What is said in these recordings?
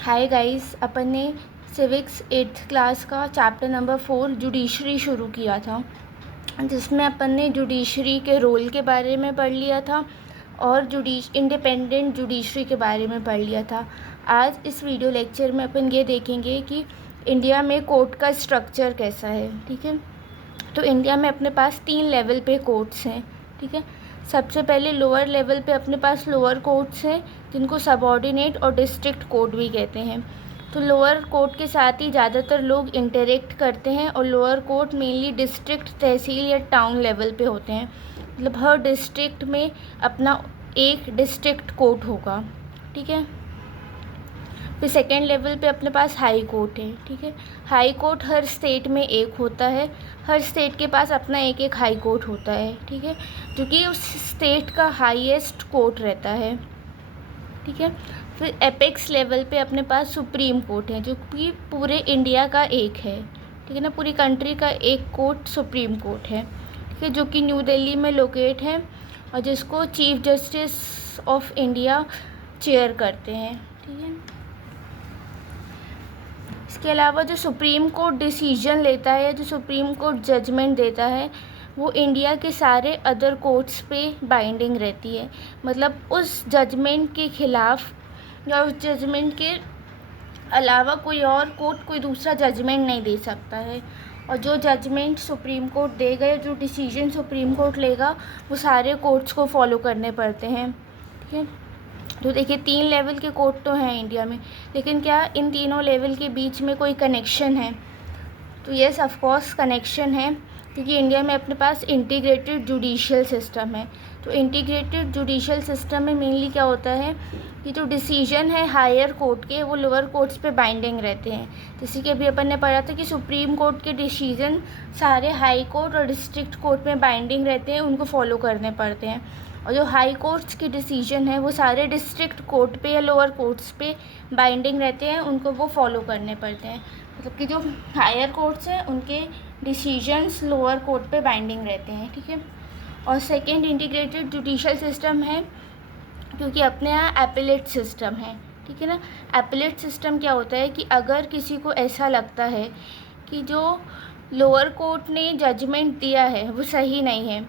Hi guys, अपन ने civics 8th class का chapter number 4 judiciary शुरू किया था, जिसमें अपन ने जुडिशरी के रोल के बारे में पढ़ लिया था और इंडिपेंडेंट जुडिशरी के बारे में पढ़ लिया था। आज इस वीडियो लेक्चर में अपन ये देखेंगे कि इंडिया में कोर्ट का स्ट्रक्चर कैसा है। ठीक है, तो इंडिया में अपने पास 3 लेवल पे कोर्ट्स हैं। ठीक है, सबसे पहले लोअर लेवल पे अपने पास लोअर कोर्ट्स हैं, जिनको सबऑर्डिनेट और डिस्ट्रिक्ट कोर्ट भी कहते हैं। तो लोअर कोर्ट के साथ ही ज़्यादातर लोग इंटरेक्ट करते हैं और लोअर कोर्ट मेनली डिस्ट्रिक्ट, तहसील या टाउन लेवल पे होते हैं। मतलब हर डिस्ट्रिक्ट में अपना एक डिस्ट्रिक्ट कोर्ट होगा। ठीक है, फिर सेकेंड लेवल पे अपने पास हाई कोर्ट है। ठीक है, हाई कोर्ट हर स्टेट में एक होता है, हर स्टेट के पास अपना एक एक हाई कोर्ट होता है। ठीक है, जो कि उस स्टेट का हाईएस्ट कोर्ट रहता है। ठीक है, फिर एपेक्स लेवल पे अपने पास सुप्रीम कोर्ट है, जो कि पूरे इंडिया का एक है। ठीक है ना, पूरी कंट्री का एक कोर्ट सुप्रीम कोर्ट है। ठीक है, जो कि न्यू दिल्ली में लोकेट है और जिसको chief justice of India chair करते हैं। ठीक है, इसके अलावा जो सुप्रीम कोर्ट डिसीजन लेता है, जो सुप्रीम कोर्ट जजमेंट देता है, वो इंडिया के सारे अदर कोर्ट्स पे बाइंडिंग रहती है। मतलब उस जजमेंट के ख़िलाफ़ या उस जजमेंट के अलावा कोई और कोर्ट कोई दूसरा जजमेंट नहीं दे सकता है। और जो जजमेंट सुप्रीम कोर्ट देगा या जो डिसीजन सुप्रीम कोर्ट लेगा, वो सारे कोर्ट्स को फॉलो करने पड़ते हैं। ठीक है, तो देखिए 3 लेवल के कोर्ट तो हैं इंडिया में, लेकिन क्या इन तीनों लेवल के बीच में कोई कनेक्शन है? तो यस, ऑफ कोर्स कनेक्शन है, क्योंकि इंडिया में अपने पास इंटीग्रेटेड जुडिशियल सिस्टम है। तो इंटीग्रेटेड जुडिशियल सिस्टम में मेनली क्या होता है कि जो डिसीजन है हायर कोर्ट के, वो लोअर कोर्ट्स पे बाइंडिंग रहते हैं। जैसे कि अभी अपन ने पढ़ा था कि सुप्रीम कोर्ट के डिसीजन सारे हाई कोर्ट और डिस्ट्रिक्ट कोर्ट में बाइंडिंग रहते हैं, उनको फॉलो करने पड़ते हैं। और जो हाई कोर्ट्स के डिसीजन है वो सारे डिस्ट्रिक्ट कोर्ट पे या लोअर कोर्ट्स पे बाइंडिंग रहते हैं, उनको वो फॉलो करने पड़ते हैं। मतलब कि जो हायर कोर्ट्स हैं उनके डिसीजंस लोअर कोर्ट पे बाइंडिंग रहते हैं। ठीक है, और सेकेंड इंटीग्रेटेड जुडिशियल सिस्टम है, क्योंकि अपने यहाँ एपेलेट सिस्टम है। ठीक है ना, एपेलेट सिस्टम क्या होता है कि अगर किसी को ऐसा लगता है कि जो लोअर कोर्ट ने जजमेंट दिया है वो सही नहीं है,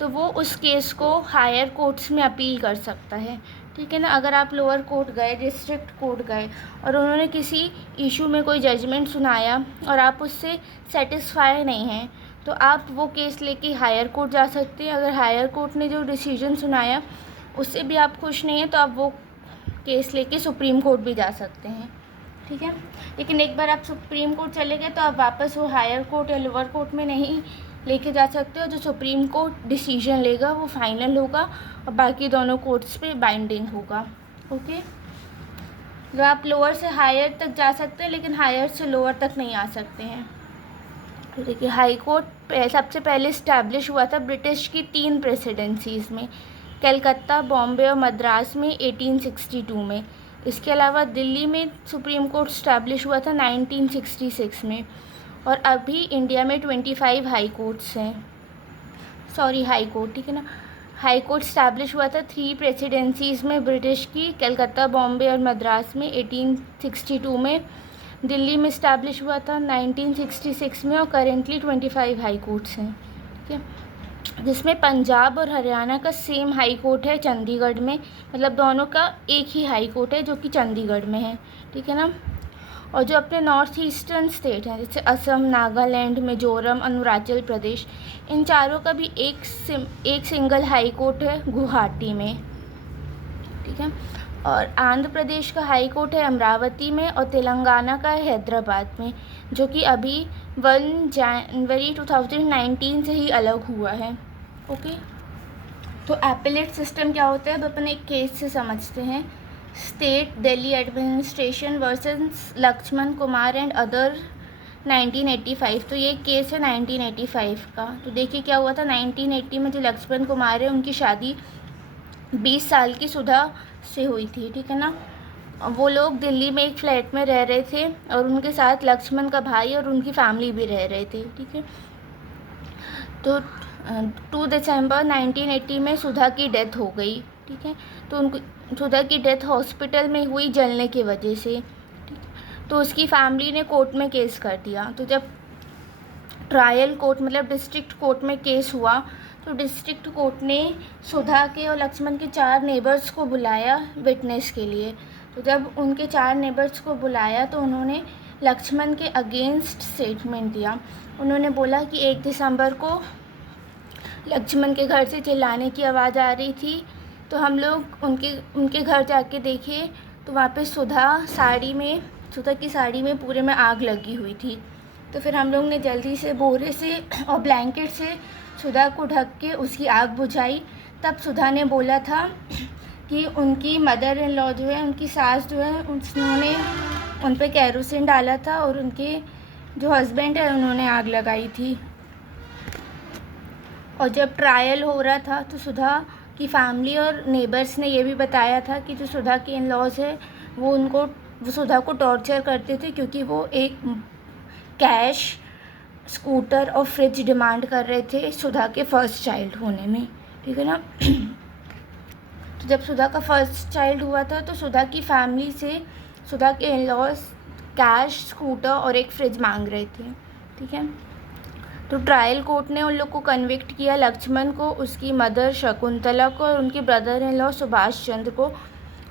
तो वो उस केस को हायर कोर्ट्स में अपील कर सकता है। ठीक है ना, अगर आप लोअर कोर्ट गए, डिस्ट्रिक्ट कोर्ट गए और उन्होंने किसी इशू में कोई जजमेंट सुनाया और आप उससे सेटिस्फाई नहीं हैं, तो आप वो केस लेके हायर कोर्ट जा सकते हैं। अगर हायर कोर्ट ने जो डिसीजन सुनाया उससे भी आप खुश नहीं हैं, तो आप वो केस लेके सुप्रीम कोर्ट भी जा सकते हैं। ठीक है, लेकिन एक बार आप सुप्रीम कोर्ट चले गए तो आप वापस वो हायर कोर्ट या लोअर कोर्ट में नहीं लेके जा सकते हो। जो सुप्रीम कोर्ट डिसीजन लेगा वो फाइनल होगा और बाकी दोनों कोर्ट्स पे बाइंडिंग होगा। ओके, तो आप लोअर से हायर तक जा सकते हैं, लेकिन हायर से लोअर तक नहीं आ सकते हैं। तो देखिए, हाई कोर्ट सबसे पहले इस्टेब्लिश हुआ था ब्रिटिश की 3 प्रेसिडेंसीज़ में, कलकत्ता, बॉम्बे और मद्रास में 1862 में। इसके अलावा दिल्ली में सुप्रीम कोर्ट इस्टेब्लिश हुआ था 1966 में। और अभी इंडिया में 25 हाई कोर्ट्स हैं, हाई कोर्ट। ठीक है ना, हाई कोर्ट इस्टेब्लिश हुआ था 3 प्रेसिडेंसीज़ में ब्रिटिश की, कलकत्ता, बॉम्बे और मद्रास में 1862 में। दिल्ली में इस्टेब्लिश हुआ था 1966 में और करेंटली 25 हाई कोर्ट्स हैं। ठीक है, जिसमें पंजाब और हरियाणा का सेम हाई कोर्ट है चंडीगढ़ में। मतलब दोनों का एक ही हाई कोर्ट है जो कि चंडीगढ़ में है। ठीक है ना, और जो अपने नॉर्थ ईस्टर्न स्टेट हैं जैसे असम, नागालैंड, मिजोरम, अरुणाचल प्रदेश, इन चारों का भी एक सिंगल हाई कोर्ट है गुवाहाटी में। ठीक है, और आंध्र प्रदेश का हाई कोर्ट है अमरावती में और तेलंगाना का है हैदराबाद में, जो कि अभी 1 जनवरी 2019 से ही अलग हुआ है। ओके, तो एपेलेट सिस्टम क्या होता है अब अपन एक केस से समझते हैं। State Delhi administration versus Lakshman Kumar and other 1985। तो ये केस है 1985 का। तो देखिए क्या हुआ था 1980 में, जो लक्ष्मण कुमार है उनकी शादी 20 साल की सुधा से हुई थी। ठीक है ना, वो लोग दिल्ली में एक फ्लैट में रह रहे थे और उनके साथ लक्ष्मण का भाई और उनकी फैमिली भी रह रहे थे। ठीक है, तो 2 दिसंबर 1980 में सुधा की डेथ हो गई। ठीक है, तो उनको सुधा की डेथ हॉस्पिटल में हुई जलने की वजह से। तो उसकी फैमिली ने कोर्ट में केस कर दिया। तो जब ट्रायल कोर्ट मतलब डिस्ट्रिक्ट कोर्ट में केस हुआ तो डिस्ट्रिक्ट कोर्ट ने सुधा के और लक्ष्मण के 4 नेबर्स को बुलाया विटनेस के लिए। तो जब उनके 4 नेबर्स को बुलाया तो उन्होंने लक्ष्मण के अगेंस्ट स्टेटमेंट दिया। उन्होंने बोला कि 1 दिसंबर को लक्ष्मण के घर से चिल्लाने की आवाज़ आ रही थी, तो हम लोग उनके घर जाके देखे तो वहाँ पे सुधा की साड़ी में पूरे में आग लगी हुई थी। तो फिर हम लोग ने जल्दी से बोरे से और ब्लैंकेट से सुधा को ढक के उसकी आग बुझाई। तब सुधा ने बोला था कि उनकी मदर इन लॉ जो है, उनकी सास जो है, उन्होंने उन पे केरोसिन डाला था और उनके जो हस्बैंड है उन्होंने आग लगाई थी। और जब ट्रायल हो रहा था तो सुधा की फैमिली और नेबर्स ने ये भी बताया था कि जो सुधा के इन लॉज है वो सुधा को टॉर्चर करते थे, क्योंकि वो एक कैश, स्कूटर और फ्रिज डिमांड कर रहे थे सुधा के फर्स्ट चाइल्ड होने में, ठीक है ना। तो जब सुधा का फर्स्ट चाइल्ड हुआ था तो सुधा की फैमिली से सुधा के इन लॉज कैश, स्कूटर और एक फ्रिज मांग रहे थे, ठीक है। तो ट्रायल कोर्ट ने उन लोग को कन्विक्ट किया, लक्ष्मण को, उसकी मदर शकुंतला को और उनके brother in law Subhash Chandra को,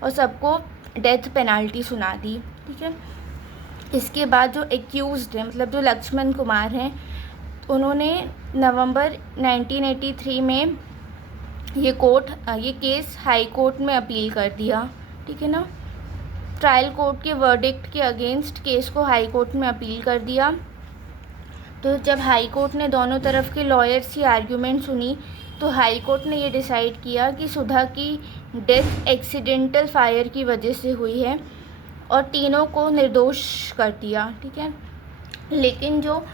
और सबको डेथ पेनल्टी सुना दी, ठीक है। इसके बाद जो एक्यूज्ड हैं मतलब जो लक्ष्मण कुमार हैं, उन्होंने नवंबर 1983 में ये केस हाई कोर्ट में अपील कर दिया, ठीक है ना। ट्रायल कोर्ट के वर्डिक्ट के अगेंस्ट केस को हाई कोर्ट में अपील कर दिया। तो जब हाई कोर्ट ने दोनों तरफ के लॉयर्स की आर्ग्यूमेंट सुनी तो हाई कोर्ट ने ये डिसाइड किया कि सुधा की डेथ एक्सीडेंटल फायर की वजह से हुई है और तीनों को निर्दोष कर दिया, ठीक है। लेकिन जो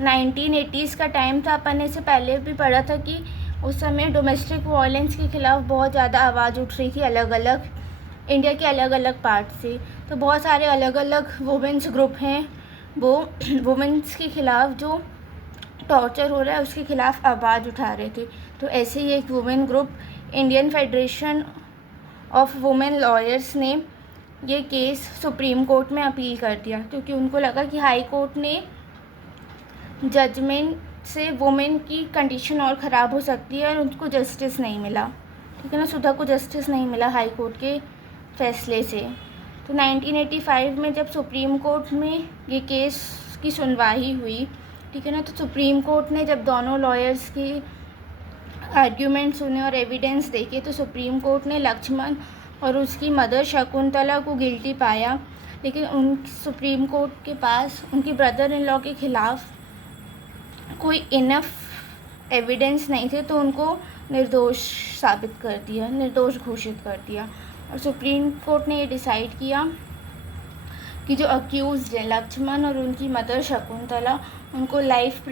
1980s का टाइम था, अपन ने इससे पहले भी पढ़ा था कि उस समय डोमेस्टिक वायलेंस के ख़िलाफ़ बहुत ज़्यादा आवाज़ उठ रही थी अलग अलग इंडिया के अलग अलग पार्ट से। तो बहुत सारे अलग अलग वुमेंस ग्रुप हैं, वो वुमेंस के ख़िलाफ़ जो टॉर्चर हो रहा है उसके ख़िलाफ़ आवाज़ उठा रहे थे। तो ऐसे ही एक women group Indian federation of women lawyers ने ये केस सुप्रीम कोर्ट में अपील कर दिया, क्योंकि उनको लगा कि हाई कोर्ट ने जजमेंट से वुमेन की कंडीशन और ख़राब हो सकती है और उनको जस्टिस नहीं मिला, ठीक है ना। सुधा को जस्टिस नहीं मिला हाई कोर्ट के फैसले से। तो 1985 में जब सुप्रीम कोर्ट में ये केस की सुनवाई हुई, ठीक है ना, तो सुप्रीम कोर्ट ने जब दोनों लॉयर्स की आर्ग्यूमेंट सुने और एविडेंस देखे तो सुप्रीम कोर्ट ने लक्ष्मण और उसकी मदर शकुंतला को गिल्टी पाया। लेकिन सुप्रीम कोर्ट के पास उनके ब्रदर इन लॉ के ख़िलाफ़ कोई इनफ एविडेंस नहीं थे, तो उनको निर्दोष घोषित कर दिया। और सुप्रीम कोर्ट ने ये डिसाइड किया कि जो अक्यूज़्ड हैं लक्ष्मण और उनकी मदर शकुंतला, उनको लाइफ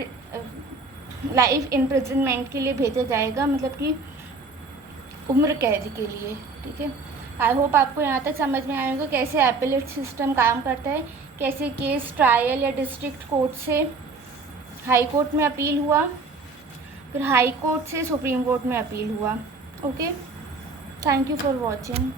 इम्प्रिजनमेंट के लिए भेजा जाएगा, मतलब कि उम्र कैद के लिए, ठीक है। आई होप आपको यहाँ तक समझ में आएगा कैसे एपेलेट सिस्टम काम करता है, कैसे केस ट्रायल या डिस्ट्रिक्ट कोर्ट से हाई कोर्ट में अपील हुआ, फिर हाई कोर्ट से सुप्रीम कोर्ट में अपील हुआ। Okay, thank you for watching.